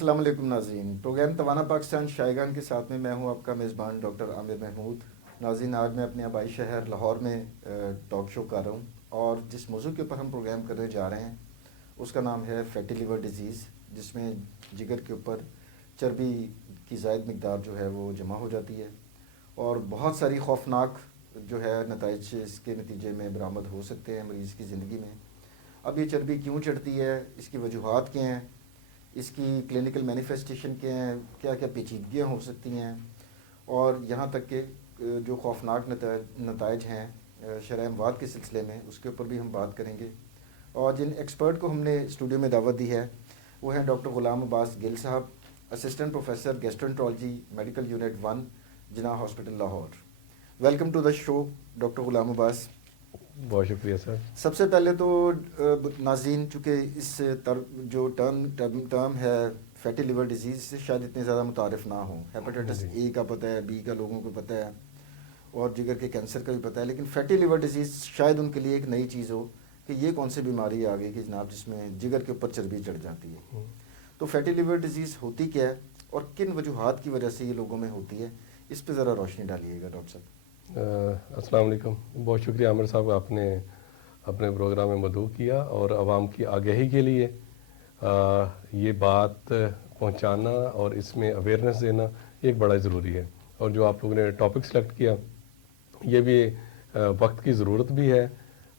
السلام علیکم ناظرین، پروگرام توانا پاکستان شائگان کے ساتھ میں ہوں آپ کا میزبان ڈاکٹر عامر محمود۔ ناظرین، آج میں اپنے آبائی شہر لاہور میں ٹاک شو کر رہا ہوں، اور جس موضوع کے اوپر ہم پروگرام کرنے جا رہے ہیں اس کا نام ہے فیٹی لیور ڈیزیز، جس میں جگر کے اوپر چربی کی زائد مقدار جو ہے وہ جمع ہو جاتی ہے، اور بہت ساری خوفناک جو ہے نتائج اس کے نتیجے میں برآمد ہو سکتے ہیں مریض کی زندگی میں۔ اب یہ چربی کیوں چڑھتی ہے، اس کی وجوہات کیا ہیں، اس کی کلینکل مینیفیسٹیشن کیا ہیں، کیا کیا پیچیدگیاں ہو سکتی ہیں، اور یہاں تک کہ جو خوفناک نتائج ہیں شرح اموات کے سلسلے میں، اس کے اوپر بھی ہم بات کریں گے۔ اور جن ایکسپرٹ کو ہم نے اسٹوڈیو میں دعوت دی ہے وہ ہیں ڈاکٹر غلام عباس گل صاحب، assistant professor gastroenterology medical unit 1 Jinnah hospital Lahore. Welcome to the show doctor Ghulam Abbas. بہت شکریہ سر۔ سب سے پہلے تو ناظرین، چونکہ اس جو ٹرم ہے فیٹی لیور ڈیزیز سے شاید اتنے زیادہ متعارف نہ ہوں۔ ہیپاٹائٹس اے کا پتہ ہے، بی کا لوگوں کو پتہ ہے، اور جگر کے کینسر کا بھی پتہ ہے، لیکن فیٹی لیور ڈیزیز شاید ان کے لیے ایک نئی چیز ہو کہ یہ کون سی بیماری آ گئی کہ جناب جس میں جگر کے اوپر چربی چڑھ جاتی ہے۔ تو فیٹی لیور ڈیزیز ہوتی کیا ہے اور کن وجوہات کی وجہ سے یہ لوگوں میں ہوتی ہے، اس پہ ذرا روشنی ڈالیے گا ڈاکٹر صاحب۔ السلام علیکم، بہت شکریہ عامر صاحب، آپ نے اپنے پروگرام میں مدعو کیا اور عوام کی آگہی کے لیے یہ بات پہنچانا اور اس میں اویئرنیس دینا ایک بڑا ضروری ہے۔ اور جو آپ لوگوں نے ٹاپک سلیکٹ کیا یہ بھی وقت کی ضرورت بھی ہے،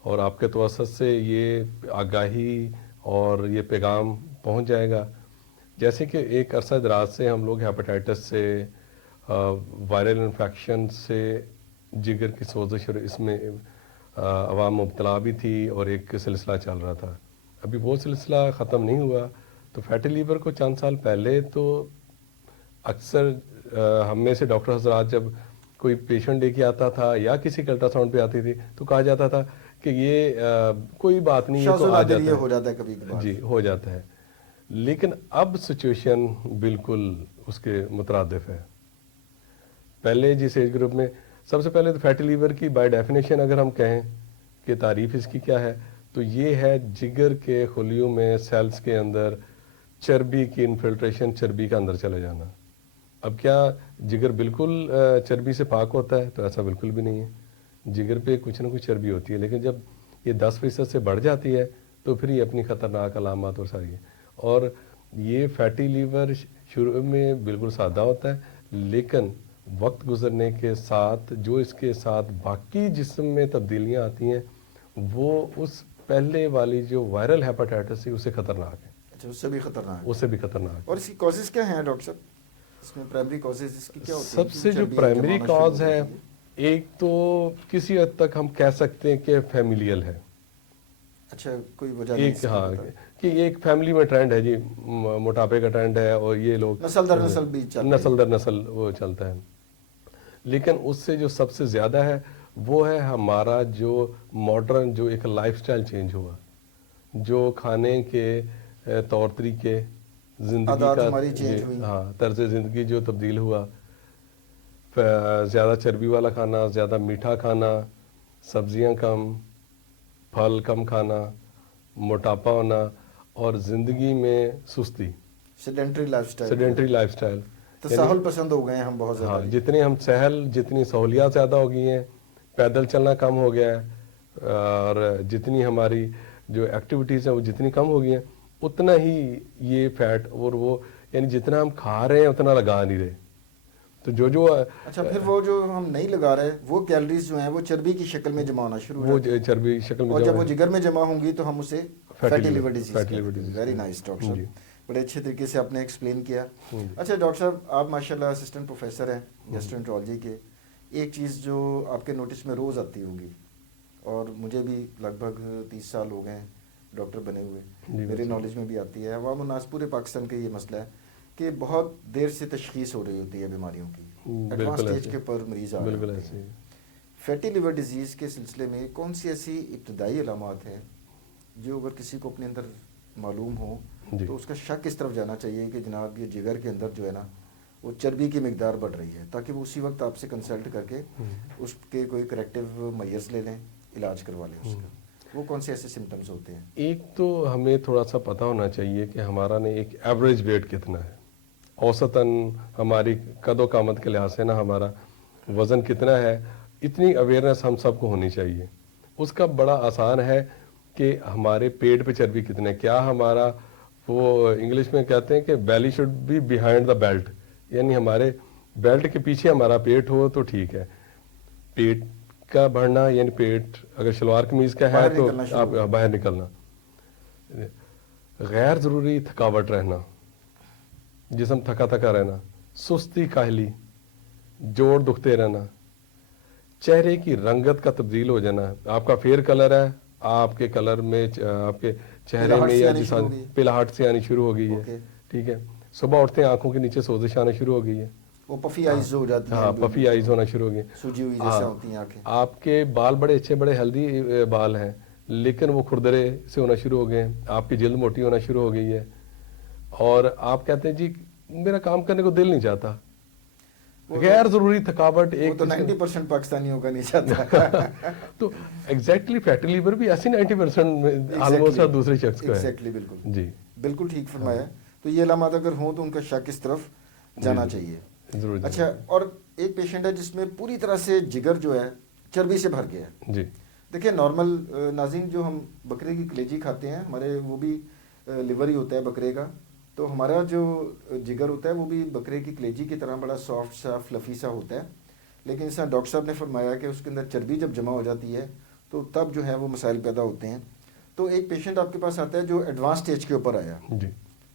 اور آپ کے توسط سے یہ آگاہی اور یہ پیغام پہنچ جائے گا۔ جیسے کہ ایک عرصہ دراز سے ہم لوگ ہیپاٹائٹس سے، وائرل انفیکشن سے جگر کی سوزش، اور اس میں عوام مبتلا بھی تھی اور ایک سلسلہ چل رہا تھا۔ ابھی وہ سلسلہ ختم نہیں ہوا، تو فیٹی لیور کو چند سال پہلے تو اکثر ہم میں سے ڈاکٹر حضرات جب کوئی پیشنٹ لے کے آتا تھا یا کسی کے الٹرا ساؤنڈ پہ آتی تھی تو کہا جاتا تھا کہ یہ کوئی بات نہیں، یہ تو آ جاتا ہے، ہو جاتا ہے کبھی کبھار۔ جی ہو جاتا ہے۔ لیکن اب سچویشن بالکل اس کے مترادف ہے۔ پہلے جس ایج گروپ میں، سب سے پہلے تو فیٹی لیور کی بائی ڈیفینیشن اگر ہم کہیں کہ تعریف اس کی کیا ہے، تو یہ ہے جگر کے خلیوں میں سیلز کے اندر چربی کی انفلٹریشن، چربی کا اندر چلے جانا۔ اب کیا جگر بالکل چربی سے پاک ہوتا ہے؟ تو ایسا بالکل بھی نہیں ہے، جگر پہ کچھ نہ کچھ چربی ہوتی ہے، لیکن جب یہ 10% سے بڑھ جاتی ہے تو پھر یہ اپنی خطرناک علامات اور ساری ہے۔ اور یہ فیٹی لیور شروع میں بالکل سادہ ہوتا ہے، لیکن وقت گزرنے کے ساتھ جو اس کے ساتھ باقی جسم میں تبدیلیاں آتی ہیں وہ اس پہلے والی جو وائرل ہیپاٹائٹس ہے اس سے خطرناک ہے۔ اچھا، اس سے بھی خطرناک، اس سے بھی خطرناک۔ اور اس کی کازز کیا ہیں ڈاکٹر صاحب؟ اس میں پرائمری کازز اس کی کیا ہوتی ہیں؟ سب سے جو پرائمری کاز ہے، ایک تو کسی حد تک ہم کہہ سکتے ہیں کہ فیملیل ہے۔ اچھا، کوئی وجہ نہیں ایک کہ ایک فیملی میں ٹرینڈ ہے، جی موٹاپے کا ٹرینڈ ہے، اور یہ لوگ نسل در نسل بھی نسل در نسل وہ چلتا ہے۔ لیکن اس سے جو سب سے زیادہ ہے وہ ہے ہمارا جو ماڈرن جو ایک لائف سٹائل چینج ہوا، جو کھانے کے طور طریقے، زندگی کا ہاں طرز زندگی جو تبدیل ہوا، زیادہ چربی والا کھانا، زیادہ میٹھا کھانا، سبزیاں کم، پھل کم کھانا، موٹاپا ہونا، اور زندگی میں سستی، سیڈنٹری لائف سٹائل، تساہل پسند ہو گئے ہیں ہم بہت زیادہ۔ ہاں، جتنے ہم جتنی سہولیات زیادہ ہو گئی ہیں، پیدل چلنا کم ہو گیا ہے، اور جتنی ہماری جو ایکٹیویٹیز ہیں وہ جتنی کم ہو گئی ہیں، اتنا ہی یہ فیٹ اور وہ یعنی جتنا ہم کھا رہے ہیں اتنا لگا نہیں رہے۔ تو جو اچھا، پھر وہ جو ہم نہیں لگا رہے وہ کیلریز جو ہیں وہ چربی کی شکل میں جمع ہونا شروع ہو جاتی ہے، چربی شکل میں، اور جب وہ جگر میں جمع ہوں گی تو ہم اسے فیٹی لیور ڈیزیز کہتے ہیں۔ ویری نائس ڈاکٹر صاحب، بڑے اچھے طریقے سے آپ نے ایکسپلین کیا۔ اچھا ڈاکٹر صاحب، آپ ماشاءاللہ اسسٹنٹ پروفیسر ہیں گیسٹرونٹرولوجی کے، ایک چیز جو آپ کے نوٹس میں روز آتی ہوگی، اور مجھے بھی لگ بھگ 30 سال ہو گئے ہیں ڈاکٹر بنے ہوئے، میرے نالج میں بھی آتی ہے، عوام الناس پورے پاکستان کا یہ مسئلہ ہے کہ بہت دیر سے تشخیص ہو رہی ہوتی ہے بیماریوں کی، ایڈوانس اسٹیج کے اوپر مریض آ رہے ہوتے ہیں۔ فیٹی لیور ڈیزیز کے سلسلے میں کون سی ایسی ابتدائی علامات ہیں جو اگر کسی کو اپنے اندر معلوم ہو تو اس کا شک اس طرف جانا چاہیے کہ جناب یہ جگر کے اندر جو ہے نا وہ چربی کی مقدار بڑھ رہی ہے، تاکہ وہ اسی وقت آپ سے کنسلٹ کر کے اس کے کوئی کریکٹیو میئرز لے لیں، علاج کروا لیں اس کا؟ وہ کون سے ایسے سمٹمز ہوتے ہیں؟ ایک تو ہمیں تھوڑا سا پتہ ہونا چاہیے کہ ہمارا نے ایک ایوریج ویٹ کتنا ہے، اوسطاً ہماری قد و قامت کے لحاظ سے نا ہمارا وزن کتنا ہے، اتنی اویئرنیس ہم سب کو ہونی چاہیے. اس کا بڑا آسان ہے کہ ہمارے پیٹ پہ چربی کتنے ہے. کیا ہمارا وہ انگلش میں کہتے ہیں کہ belly should be behind the belt, یعنی ہمارے بیلٹ کے پیچھے ہمارا پیٹ ہو تو ٹھیک ہے. پیٹ کا بڑھنا یعنی پیٹ اگر شلوار قمیض کا ہے باہر تو نکلنا شروع آپ ہو گیا. باہر نکلنا. غیر ضروری تھکاوٹ رہنا، جسم تھکا تھکا رہنا، سستی کاہلی، جوڑ دکھتے رہنا، چہرے کی رنگت کا تبدیل ہو جانا. آپ کا فیئر کلر ہے، آپ کے کلر میں آپ کے چہرے پلاہٹ میں سی یا آنی شروع ہو گئی. پلاہٹ سے آنی شروع ہو گئی ہے. اوکے. ٹھیک ہے. صبح اٹھتے ہیں آنکھوں کے نیچے سوزش آنا شروع ہو گئی ہے. وہ پفی آئیز ہو جاتی ہیں. ہاں پفی آئیز ہونا شروع ہو گئی. سوجی ہوئی جیسے ہوتی ہیں آنکھیں. آپ کے بال بڑے اچھے بڑے ہیلدی بال ہیں لیکن وہ کھردرے سے ہونا شروع ہو گئے ہیں. آپ کی جلد موٹی ہونا شروع ہو گئی ہے اور آپ کہتے ہیں جی میرا کام کرنے کو دل نہیں چاہتا. غیر ضروری تھکاوٹ ایک تو 90% پاکستانیوں کا نہیں چاہتا. تو ایگزیکٹلی فیٹی لیور بھی ایسی 90% آلموسٹ دوسرے شخص کا ہے. ایگزیکٹلی بالکل جی بالکل ٹھیک فرمایا. تو یہ علامات اگر ہوں تو ان کا شک اس طرف جانا چاہیے. ضرور. اچھا، اور ایک پیشنٹ ہے جس میں پوری طرح سے جگر جو ہے چربی سے بھر گیا ہے. جی دیکھیں نارمل ناظرین جو ہم بکرے کی کلیجی کھاتے ہیں ہمارے وہ بھی لیور ہی ہوتا ہے بکرے کا. تو ہمارا جو جگر ہوتا ہے وہ بھی بکرے کی کلیجی کی طرح بڑا سافٹ سا فلفی سا ہوتا ہے. لیکن اس طرح ڈاکٹر صاحب نے فرمایا کہ اس کے اندر چربی جب جمع ہو جاتی ہے تو تب جو ہے وہ مسائل پیدا ہوتے ہیں. تو ایک پیشنٹ آپ کے پاس آتا ہے جو ایڈوانس سٹیج کے اوپر آیا، جی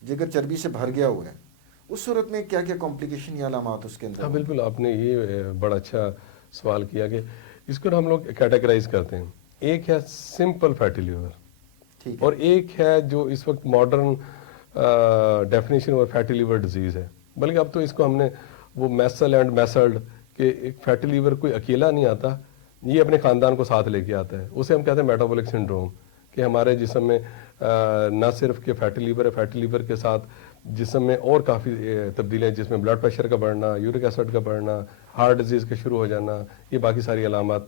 جگر چربی سے بھر گیا ہوا ہے. اس صورت میں کیا کیا کمپلیکیشن یا علامات اس کے اندر؟ ہاں بالکل، آپ نے یہ بڑا اچھا سوال کیا کہ اس کو ہم لوگ کیٹیگرائز کرتے ہیں. ایک ہے سمپل فیٹی لیور ٹھیک ہے. اور ایک ہے جو اس وقت ماڈرن ڈیفینیشن اور فیٹی لیور ڈیزیز ہے. بلکہ اب تو اس کو ہم نے وہ میسل اینڈ میسلڈ کہ ایک فیٹی لیور کوئی اکیلا نہیں آتا، یہ اپنے خاندان کو ساتھ لے کے آتا ہے. اسے ہم کہتے ہیں میٹابولک سنڈروم، کہ ہمارے جسم میں نہ صرف کہ فیٹی لیور ہے، فیٹی لیور کے ساتھ جسم میں اور کافی تبدیلیاں جس میں بلڈ پریشر کا بڑھنا، یورک ایسڈ کا بڑھنا، ہارٹ ڈیزیز کا شروع ہو جانا، یہ باقی ساری علامات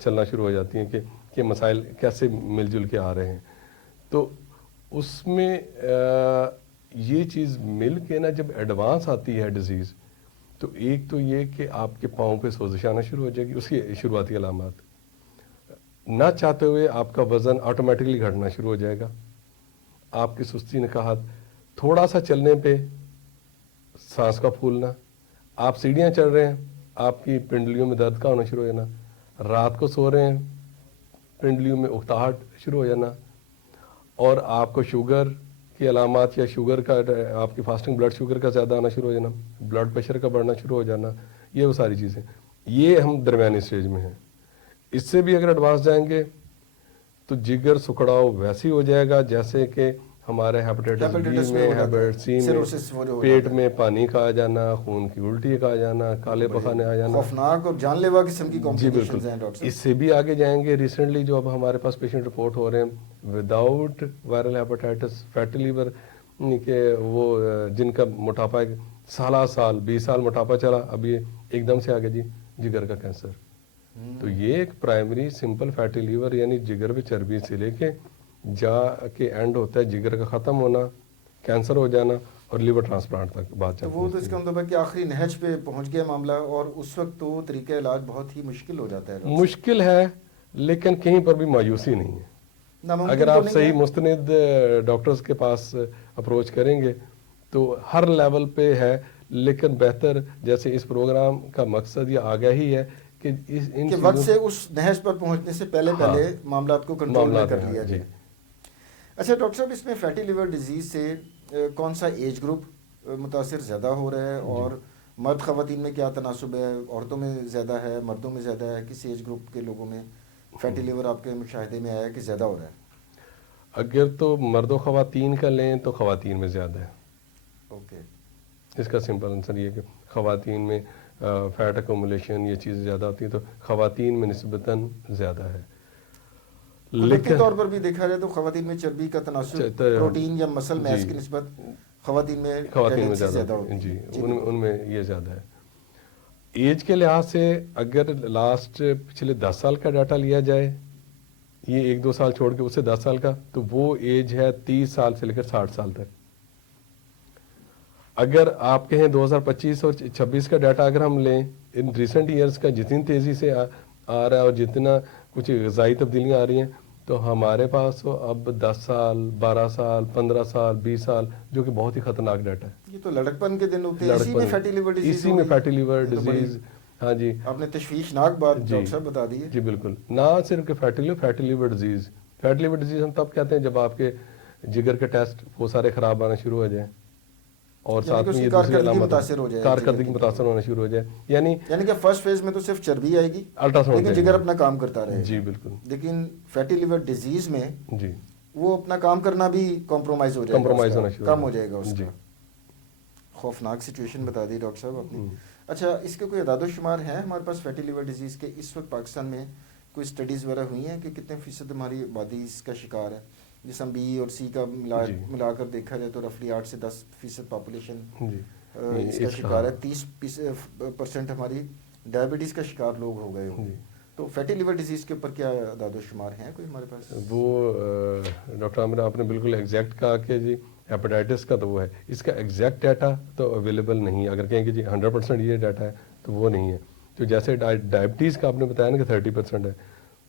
چلنا شروع ہو جاتی ہیں کہ مسائل کیسے مل جل کے آ رہے ہیں. تو اس میں یہ چیز مل کے نا جب ایڈوانس آتی ہے ڈیزیز تو ایک تو یہ کہ آپ کے پاؤں پہ سوزش آنا شروع ہو جائے گی، اس کی شروعاتی علامات. نہ چاہتے ہوئے آپ کا وزن آٹومیٹکلی گھٹنا شروع ہو جائے گا. آپ کی سستی نکاہت، تھوڑا سا چلنے پہ سانس کا پھولنا، آپ سیڑھیاں چڑھ رہے ہیں آپ کی پنڈلیوں میں درد کا ہونا شروع ہو جانا، رات کو سو رہے ہیں پنڈلیوں میں اکتاہٹ شروع ہو جانا، اور آپ کو شوگر کی علامات یا شوگر کا آپ کی فاسٹنگ بلڈ شوگر کا زیادہ آنا شروع ہو جانا، بلڈ پریشر کا بڑھنا شروع ہو جانا. یہ وہ ساری چیزیں، یہ ہم درمیانی اسٹیج میں ہیں. اس سے بھی اگر ایڈوانس جائیں گے تو جگر سکڑاؤ ویسے ہی ہو جائے گا جیسے کہ ہمارے ہیپیٹائٹس بی میں، ہیپیٹائٹس سی میں پیٹ میں پانی کا آ جانا، خون کی الٹی کا آ جانا، کالے پخانے آ جانا، خوفناک اور جان لیوا قسم کی جی کمپلیکیشنز بالکل. ہیں ڈاکٹر اس سے بھی آگے جائیں گے. ریسنٹلی جو اب ہمارے پاس پیشنٹ رپورٹ ہو رہے ہیں without viral hepatitis fatty liver, کہ وہ جن کا موٹاپا سال 20 سال موٹاپا چلا، اب یہ ایک دم سے آگے جی جگر کا کینسر. تو یہ ایک پرائمری سمپل فیٹی لیور یعنی جگر پہ چربی سے لے کے جا کے اینڈ ہوتا ہے جگر کا ختم ہونا، کینسر ہو جانا اور لیور ٹرانسپلانٹ تک بات تو چلتی وہ تو اس کا مطلب ہے کہ آخری نہج پہ پہنچ گیا معاملہ، اور اس وقت تو طریقہ علاج بہت ہی مشکل ہو جاتا ہے. مشکل ہے لیکن کہیں پر بھی مایوسی نہیں ہے. اگر آپ صحیح مستند ڈاکٹرز کے پاس اپروچ کریں گے تو ہر لیول پہ ہے، لیکن بہتر جیسے اس پروگرام کا مقصد یہ آگاہی ہے کہ ان وقت سے اس نہج پر پہنچنے سے پہلے معاملات کو کنٹرول میں کر لیا جائے. اچھا ڈاکٹر صاحب، اس میں فیٹی لیور ڈیزیز سے کون سا ایج گروپ متاثر زیادہ ہو رہا ہے، اور مرد خواتین میں کیا تناسب ہے؟ عورتوں میں زیادہ ہے، مردوں میں زیادہ ہے؟ کس ایج گروپ کے لوگوں میں فیٹی لیور آپ کے مشاہدے میں آیا ہے کہ زیادہ ہو رہا ہے؟ اگر تو مرد و خواتین کا لیں تو خواتین میں زیادہ ہے. اوکے. اس کا سمپل آنسر یہ کہ خواتین میں فیٹ ایکومولیشن یہ چیزیں زیادہ ہوتی ہیں تو خواتین میں نسبتاً زیادہ ہے. لیکن طور پر بھی دیکھا جائے تو خواتین میں چربی کا تناسب پروٹین یا مسل میس کی نسبت خواتین میں زیادہ ہوتی ہے. جی ان میں یہ زیادہ ہے. ایج کے لحاظ سے اگر لاسٹ پچھلے 10 سال کا ڈاٹا لیا جائے یہ 1-2 سال چھوڑ کے اسے 10 سال کا، تو وہ ایج ہے 30 سال سے لے کر 60 سال تک. اگر آپ کہیں 2025 اور 26 کا ڈیٹا اگر ہم لیں ان ریسنٹ ایئرس کا، جتنی تیزی سے آ رہا ہے اور جتنا کچھ غذائی تبدیلیاں آ رہی ہیں، تو ہمارے پاس اب 10 سال 12 سال 15 سال 20 سال، جو کہ بہت ہی خطرناک ڈیٹا ہے. یہ تو لڑکپن کے دن ہوتے ہیں، اسی میں فیٹی لیور ڈیزیز اسی میں فیٹی لیور یہ تو بڑی ڈیزیز. ہاں جی، آپ نے تشویشناک بات جی ڈاکٹر صاحب بتا دی ہے. جی بالکل. نہ صرف کہ fatty liver disease, fatty liver disease ہم تب کہتے ہیں جب آپ کے جگر کے ٹیسٹ وہ سارے خراب آنا شروع ہو جائیں، اور یعنی کہ ساتھ اس میں کی یہ دوسری کارکردگی علامت متاثر ہو جائے، کارکردگی متاثر ہونا شروع ہو جائے. یعنی کہ فرسٹ فیز میں تو صرف چربی آئے گی، الٹرا ساؤنڈ لیکن جگر اپنا کام کرتا رہے گا. جی بالکل. لیکن فیٹی لیور ڈیزیز میں جی وہ اپنا کام کرنا بھی کمپرومائز ہو جائے گا، کمپرومائز ہونا شروع کم ہو جائے گا اس جی. کا. خوفناک سچویشن بتا دی ڈاکٹر صاحب آپ نے. اچھا، اس کے کوئی اعداد و شمار ہیں ہمارے پاس فیٹی لیور ڈیزیز کے؟ اس وقت پاکستان میں کوئی اسٹڈیز وغیرہ ہوئی ہیں کہ کتنے فیصد ہماری آبادی اس کا شکار ہے؟ جس ہم بی اور سی کا ملا کر دیکھا جائے تو رفلی 8 سے 10% پاپولیشن اس کا شکار ہے. 30% ہماری ڈائبٹیز کا شکار لوگ ہو گئے ہوں گے. تو فیٹی لیور ڈیزیز کے اوپر کیا اعداد و شمار ہیں کوئی ہمارے پاس؟ وہ ڈاکٹر عامر آپ نے بالکل ایگزیکٹ کہا کہ جی ہیپاٹائٹس کا تو وہ ہے، اس کا ایگزیکٹ ڈیٹا تو اویلیبل نہیں ہے. اگر کہیں کہ جی 100% یہ ڈیٹا ہے تو وہ نہیں ہے. تو جیسے ڈائبٹیز کا آپ نے بتایا نا کہ 30% ہے،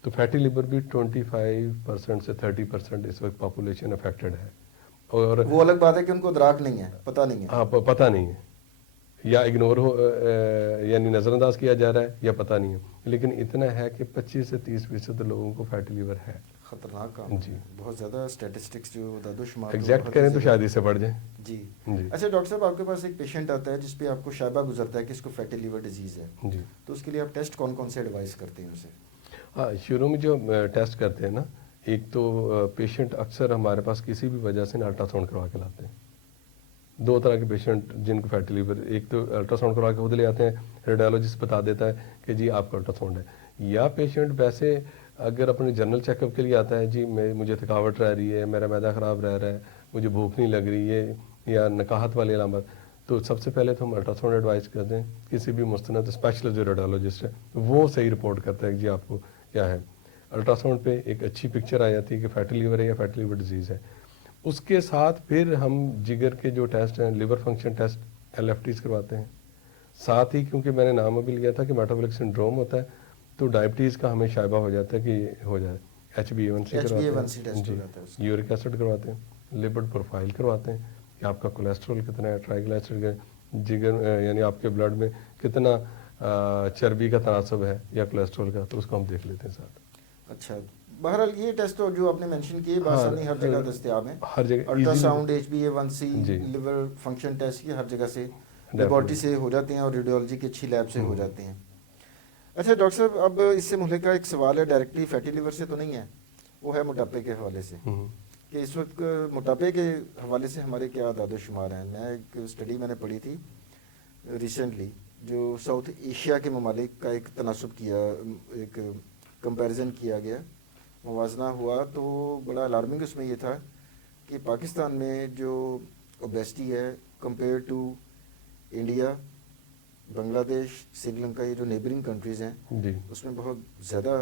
تو فیٹی لیور بھی 25% سے 30% اس وقت پاپولیشن افیکٹڈ ہے. اور وہ الگ بات ہے کہ ان کو ادراک نہیں ہے، پتہ نہیں ہے. ہاں پتہ نہیں ہے، یا اگنور ہو یعنی نظر انداز کیا جا رہا ہے، یا پتہ نہیں ہے. لیکن اتنا ہے کہ 25 سے 30% لوگوں کو فیٹی لیور ہے. خطرناک کام جی. بہت زیادہ اسٹیٹسٹکس جو اعداد و شمار ایگزیکٹ کریں تو شاید اس سے بڑھ جائیں. جی جی. اچھا ڈاکٹر صاحب، آپ کے پاس ایک پیشنٹ آتا ہے جس پہ آپ کو شائبہ گزرتا ہے کہ اس کو فیٹی لیور ڈیزیز ہے، جی. تو اس کے لیے آپ ٹیسٹ کون کون سے ایڈوائز کرتے ہیں اسے؟ ہاں، شروع میں جو ٹیسٹ کرتے ہیں نا، ایک تو پیشنٹ اکثر ہمارے پاس کسی بھی وجہ سے الٹرا ساؤنڈ کروا کے لاتے ہیں. 2 طرح کے پیشنٹ جن کو فیٹی لیور، ایک تو الٹرا ساؤنڈ کروا کے خود لے آتے ہیں، ریڈیولوجسٹ بتا دیتا ہے کہ جی آپ کا الٹرا ساؤنڈ ہے. یا پیشنٹ ویسے اگر اپنے جنرل چیک اپ کے لیے آتا ہے، جی مجھے تھکاوٹ رہ رہی ہے، میرا معدہ خراب رہ رہا ہے، مجھے بھوک نہیں لگ رہی ہے، یا نکاہت والی علامت، تو سب سے پہلے تو ہم الٹرا ساؤنڈ ایڈوائز کرتے ہیں. کسی بھی مستند اسپیشلسٹ جو ریڈیولوجسٹ ہے وہ صحیح رپورٹ کرتا ہے کہ جی آپ کو کیا ہے. الٹرا ساؤنڈ پہ ایک اچھی پکچر آ جاتی ہے کہ فیٹی لیور ہے یا فیٹی لیور ڈیزیز ہے. اس کے ساتھ پھر ہم جگر کے جو ٹیسٹ ہیں، لیور فنکشن ٹیسٹ LFTs کرواتے ہیں. ساتھ ہی کیونکہ میں نے نام ابھی لیا تھا کہ میٹابولک سنڈروم ہوتا ہے، تو ڈائبٹیز کا ہمیں شائبہ ہو جاتا ہے کہ یہ ہو جائے. HbA1c کرواتے ہیں، جی، یورک ایسڈ کرواتے ہیں، لپڈ پروفائل کرواتے ہیں کہ آپ کا کولیسٹرول کتنا ہے، ٹرائیگلائسیرائڈ کا، جگر یعنی آپ کے بلڈ میں کتنا چربی کا تناسب ہے یا کولیسٹرول کا، تو اس کو ہم دیکھ لیتے ہیں ساتھ. اچھا، بہرحال یہ ٹیسٹ جو آپ نے مینشن کیے بآسانی ہر جگہ دستیاب ہیں. ہر جگہ الٹرا ساؤنڈ، HbA1c، جی. لیور فنکشن ٹیسٹ یہ ہر جگہ سے لیبارٹری سے ہو جاتے ہیں اور ریڈیولوجی کی اچھی لیب سے ہو جاتے ہیں. اچھا ڈاکٹر صاحب، اب اس سے ملک کا ایک سوال ہے، ڈائریکٹلی فیٹی لیور سے تو نہیں ہے، وہ ہے موٹاپے کے حوالے سے، کہ اس وقت موٹاپے کے حوالے سے ہمارے کیا اعداد و شمار ہیں. میں ایک اسٹڈی میں نے پڑھی تھی ریسنٹلی، جو ساؤتھ ایشیا کے ممالک کا ایک تناسب کیا، ایک کمپیریزن کیا گیا، موازنہ ہوا، تو بڑا الارمنگ اس میں یہ تھا کہ پاکستان میں جو اوبیسٹی ہے کمپیئر ٹو انڈیا، بنگلہ دیش، سری لنکا، یہ جو نیبرنگ کنٹریز ہیں، جی، اس میں بہت زیادہ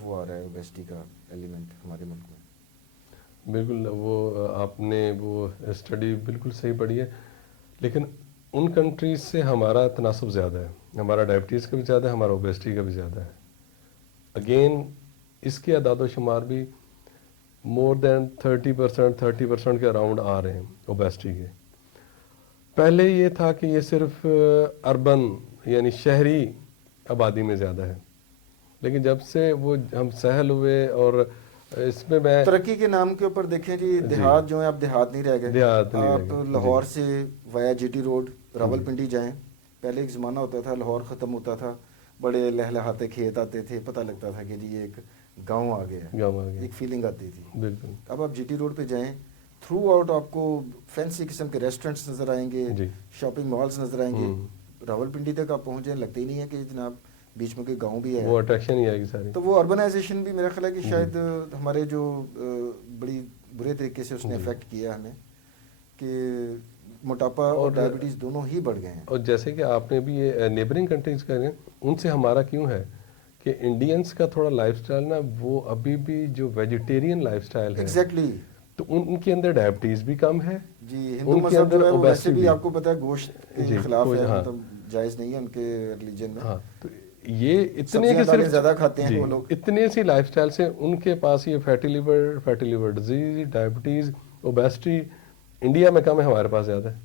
وہ آ رہا ہے اوبیسٹی کا ایلیمنٹ ہمارے ملک میں. بالکل. وہ آپ نے وہ اسٹڈی بالکل صحیح پڑھی ہے، لیکن ان کنٹریز سے ہمارا تناسب زیادہ ہے. ہمارا ڈائبٹیز کا بھی زیادہ ہے، ہمارا اوبیسٹی کا بھی زیادہ ہے. اگین اس کے اعداد و شمار بھی مور دین 30% کے اراؤنڈ آ رہے ہیں اوبیسٹی کے. پہلے یہ تھا کہ یہ صرف اربن یعنی شہری آبادی میں زیادہ ہے، لیکن جب سے وہ ہم سہل ہوئے، اور اس میں ترقی کے نام کے اوپر دیکھیں جی، دیہات جو ہیں اب دیہات نہیں رہ گئے. آپ لاہور سے ویا GT روڈ راولپنڈی جائیں، پہلے ایک زمانہ ہوتا تھا لاہور ختم ہوتا تھا، بڑے لہلہاتے کھیت آتے تھے، پتہ لگتا تھا کہ جی یہ ایک گاؤں آ گیا ہے، ایک فیلنگ آتی تھی. بالکل. اب آپ GT روڈ پہ جائیں، تھرو آؤٹ آپ کو فینسی قسم کے ریسٹورنٹس نظر آئیں گے، شاپنگ مالز نظر آئیں گے. راولپنڈی تک آپ پہنچ جائیں، لگتے ہی نہیں ہے کہ جناب بیچ میں کوئی گاؤں بھی ہے. وہ اٹریکشن ہی آئے گی ساری. تو وہ اربنائزیشن بھی میرا خیال ہے کہ شاید ہمارے جو بڑی برے طریقے سے اس نے افیکٹ کیا ہمیں، کہ موٹاپا اور ڈائبٹیز دونوں ہی بڑھ گئے ہیں. اور جیسے کہ آپ نے بھی یہ نیبرنگ کنٹریز کہہ رہے ہیں، ان سے ہمارا کیوں ہے کہ انڈینس کا تھوڑا لائف سٹائل نا وہ ابھی بھی جو ویجیٹیرین لائف سٹائل ہے ایگزیکٹلی تو ان کے اندر ڈائبٹیز بھی کم ہے. جی ہندو ان کے مذہب اندر جو ہے وہ ویسے obesity بھی بھی. آپ کو پتہ ہے گوشت کے جی، خلاف ہے, ہاں. مطلب جائز نہیں ہے ان کے ریلیجن میں. ہاں تو یہ اتنے سبزیاں کہ دالیں صرف زیادہ کھاتے ہیں جی وہ لوگ. اتنے سی لائف سٹائل سے ان کے پاس یہ fatty liver disease, diabetes, obesity India میں کم ہے, ہمارے پاس زیادہ ہے.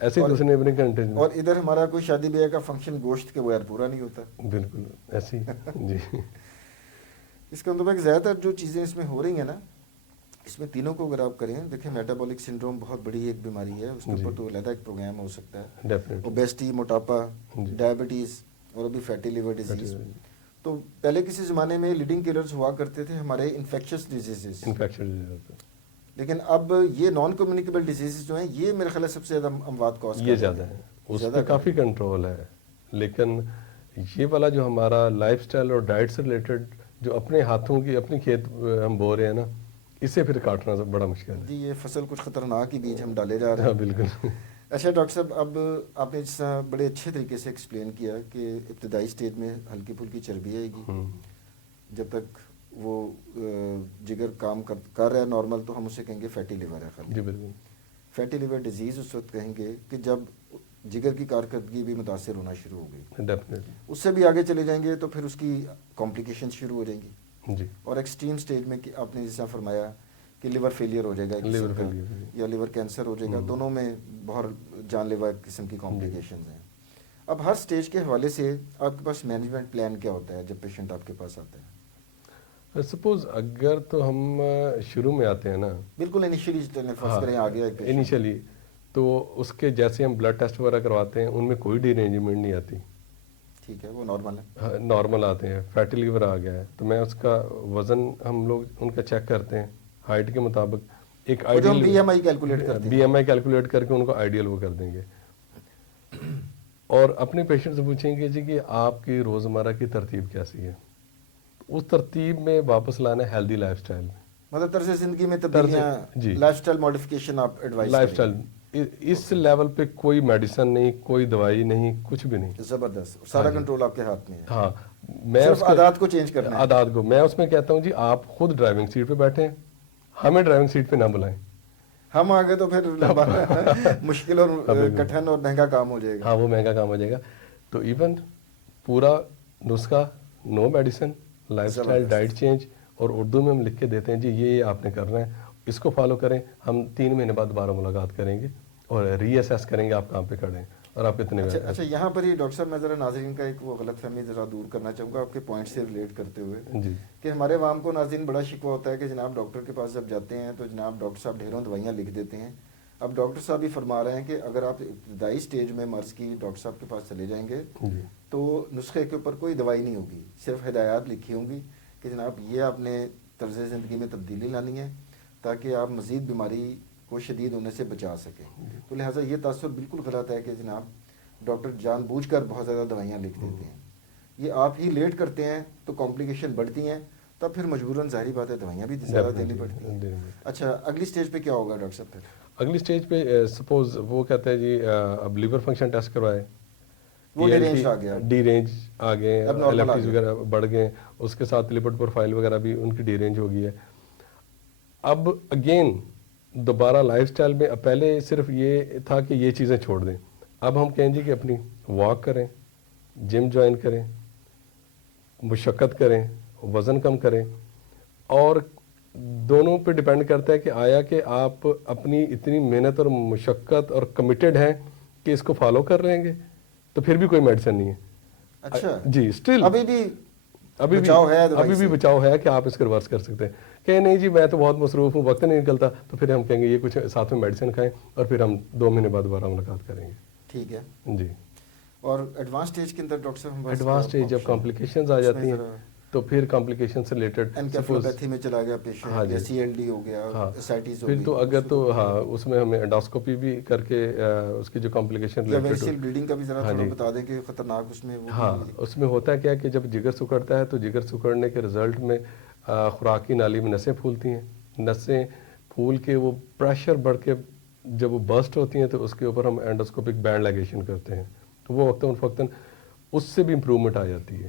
ایسے ہی دوسرے نیبرنگ کنٹریز میں. اور ادھر ہمارا کوئی شادی بیاہ کا فنکشن گوشت کے بغیر پورا نہیں ہوتا. بالکل ایسے ہی جی. اس کا مطلب زیادہ تر جو چیزیں اس میں ہو رہی ہیں نا, اس میں تینوں کو اگر آپ کریں, دیکھیں میٹابولک سنڈروم بہت بڑی ایک بیماری ہے, اس کے اوپر تو علیحدہ ایک پروگرام ہو سکتا ہے. ڈیفینیٹلی. اوبیسٹی, موٹاپا, ڈائبٹیز اور ابھی فیٹی لیور ڈیزیز. تو پہلے کسی زمانے میں لیڈنگ کلرز ہوا کرتے تھے ہمارے انفیکشس ڈیزیزز, لیکن اب یہ نان کمیونیکیبل ڈیزیزز جو ہیں یہ میرے خیال ہے سب سے زیادہ اموات کاز یہ زیادہ ہے, اس پہ کافی کنٹرول ہے. لیکن یہ والا جو ہمارا لائف سٹائل اور ڈائٹ سے ریلیٹڈ جو اپنے ہاتھوں کی اپنی کھیت ہم بو رہے ہیں نا, اسے پھر کاٹنا بڑا مشکل ہے. جی یہ فصل کچھ خطرناک ہی بیج ہم ڈالے جا رہے ہیں. ہاں بالکل. اچھا ڈاکٹر صاحب, اب آپ نے جس طرح بڑے اچھے طریقے سے ایکسپلین کیا کہ ابتدائی سٹیج میں ہلکی پھلکی چربی آئے گی, جب تک وہ جگر کام کر رہا ہے نارمل تو ہم اسے کہیں گے فیٹی لیور ہے خالی. جی بالکل. فیٹی لیور ڈیزیز اس وقت کہیں گے کہ جب جگر کی کارکردگی بھی متاثر ہونا شروع ہو گئی. ڈیفینیٹلی. اس سے بھی آگے چلے جائیں گے تو پھر اس کی کمپلیکیشن شروع ہو جائیں گی. جی. اور ایکسٹریم سٹیج میں آپ نے جیسا فرمایا کہ لیور فیلئر ہو جائے گا لیور فیلئر یا لیور کینسر ہو جائے گا, دونوں میں بہت جان لیوا قسم کی کمپلیکیشنز ہیں. اب ہر سٹیج کے حوالے سے آپ کے پاس مینجمنٹ پلان کیا ہوتا ہے جب پیشنٹ آپ کے پاس آتا ہے؟ سپوز اگر تو ہم شروع میں آتے ہیں نا, بالکل انیشیلی فرض کریں آ گیا انیشیلی, تو اس کے جیسے ہم بلڈ ٹیسٹ وغیرہ کرواتے ہیں ان میں کوئی ڈیرینجمنٹ نہیں آتی. ٹھیک ہے, وہ نارمل ہے. نارمل آتے ہیں. فیٹی لیور آ گیا ہے تو میں اس کا وزن ہم لوگ ان کا چیک کرتے ہیں ہائٹ کے مطابق, ایک ideal B M I calculate کرتے ہیں, بی ایم آئی کیلکولیٹ کر کے ان کو آئیڈیل وہ کر دیں گے. اور اپنے پیشنٹ سے پوچھیں گے جی کہ آپ کی روزمرہ کی ترتیب کیسی ہے, اس ترتیب میں واپس لانا ہے ہیلدی لائف سٹائل میں. مطلب طرز زندگی میں تبدیلیاں, لائف سٹائل ماڈیفکیشن آپ ایڈوائز لائف سٹائل اس لیول پہ کوئی میڈیسن نہیں, کوئی دوائی نہیں, کچھ بھی نہیں. زبردست, سارا کنٹرول آپ کے ہاتھ میں ہے. ہاں میں صرف عادات کو چینج کرنا ہے. عادات کو میں اس میں کہتا ہوں جی آپ خود ڈرائیونگ سیٹ پہ بیٹھیں, ہمیں ڈرائیونگ سیٹ پہ نہ بلائیں. ہم آگے تو پھر مشکل اور کٹھن اور مہنگا کام ہو جائے گا. ہاں وہ مہنگا کام ہو جائے گا. تو ایون پورا نسخہ, no medicine, lifestyle, diet change, اور اردو میں ہم لکھ کے دیتے ہیں جی یہ آپ نے کرنا ہے, اس کو فالو کریں. ہم 3 مہینے بعد دوبارہ ملاقات کریں گے اور ری اسیس کریں گے آپ کہاں پہ کھڑے ہیں اور آپ کتنے. اچھا یہاں پر ہی ڈاکٹر صاحب میں ذرا ناظرین کا ایک وہ غلط فہمی ذرا دور کرنا چاہوں گا آپ کے پوائنٹ سے ریلیٹ کرتے ہوئے جی کہ ہمارے عوام کو ناظرین بڑا شکوہ ہوتا ہے کہ جناب ڈاکٹر کے پاس جب جاتے ہیں تو جناب ڈاکٹر صاحب ڈھیروں دوائیاں لکھ دیتے ہیں. اب ڈاکٹر صاحب بھی فرما رہے ہیں کہ اگر آپ ابتدائی سٹیج میں مرض کی ڈاکٹر صاحب کے پاس چلے جائیں گے تو نسخے کے اوپر کوئی دوائی نہیں ہوگی, صرف ہدایات لکھی ہوں گی کہ جناب یہ آپ نے طرز زندگی میں تبدیلی لانی ہے تاکہ آپ مزید بیماری کو شدید ہونے سے بچا سکیں. تو لہٰذا یہ تاثر بالکل غلط ہے کہ جناب ڈاکٹر جان بوجھ کر بہت زیادہ دوائیاں لکھ دیتے ہیں. یہ آپ ہی لیٹ کرتے ہیں تو کمپلیکیشن بڑھتی ہیں, تب پھر مجبوراً ظاہری بات ہے دوائیاں بھی زیادہ دینی پڑتی ہیں. اچھا اگلی سٹیج پہ کیا ہوگا ڈاکٹر صاحب پھر؟ اگلی سٹیج پہ سپوز وہ کہتے ہیں جی اب لیور فنکشن ٹیسٹ کروائے, وہ ڈی رینج آ گیا, ڈی رینج آ گئے, ایل ایف ٹیز وغیرہ بڑھ گئے, اس کے ساتھ لپڈ پروفائل وغیرہ بھی ان کی ڈی رینج ہو گئی ہے. اب اگین دوبارہ لائف سٹائل میں پہلے صرف یہ تھا کہ یہ چیزیں چھوڑ دیں, اب ہم کہیں جی کہ اپنی واک کریں, جم جوائن کریں, مشقت کریں, وزن کم کریں, اور دونوں پہ ڈیپینڈ کرتا ہے کہ آیا کہ آپ اپنی اتنی محنت اور مشقت اور کمیٹڈ ہیں کہ اس کو فالو کر رہے ہیں, تو پھر بھی کوئی میڈیسن نہیں ہے. اچھا جی اسٹل ابھی بھی بچاؤ ہے کہ آپ اس کو ریورس کر سکتے ہیں. کہ نہیں جی میں تو بہت مصروف ہوں, وقت نہیں نکلتا, تو پھر ہم کہیں گے یہ کچھ ساتھ میں میڈیسن کھائیں اور پھر ہم 2 مہینے بعد دوبارہ ملاقات کریں گے. ٹھیک ہے جی. اور ایڈوانس سٹیج کے اندر ڈاکٹر صاحب ایڈوانس سٹیج جب کمپلیکیشنز آ جاتی ہیں تو پھر کمپلیکیشن سے ریلیٹڈ انکیفالوپیتھی میں چلا گیا پیشنٹ, یا سی ایل ڈی ہو گیا, اسائٹس ہو گئی, پھر تو اگر تو ہاں اس میں ہمیں انڈوسکوپی بھی کر کے اس کی جو کمپلیکیشن ویسیل بلیڈنگ کا بھی ذرا تھوڑا بتا دیں کہ خطرناک اس میں. ہاں اس میں ہوتا ہے کیا کہ جب جگر سکڑتا ہے تو جگر سکڑنے کے رزلٹ میں خوراک کی نالی میں نسیں پھولتی ہیں, نسیں پھول کے وہ پریشر بڑھ کے جب وہ برسٹ ہوتی ہیں تو اس کے اوپر ہم انڈوسکوپک بینڈ لیگیشن کرتے ہیں, تو وہ وقتاً فوقتاً اس سے بھی امپروومنٹ آ جاتی ہے.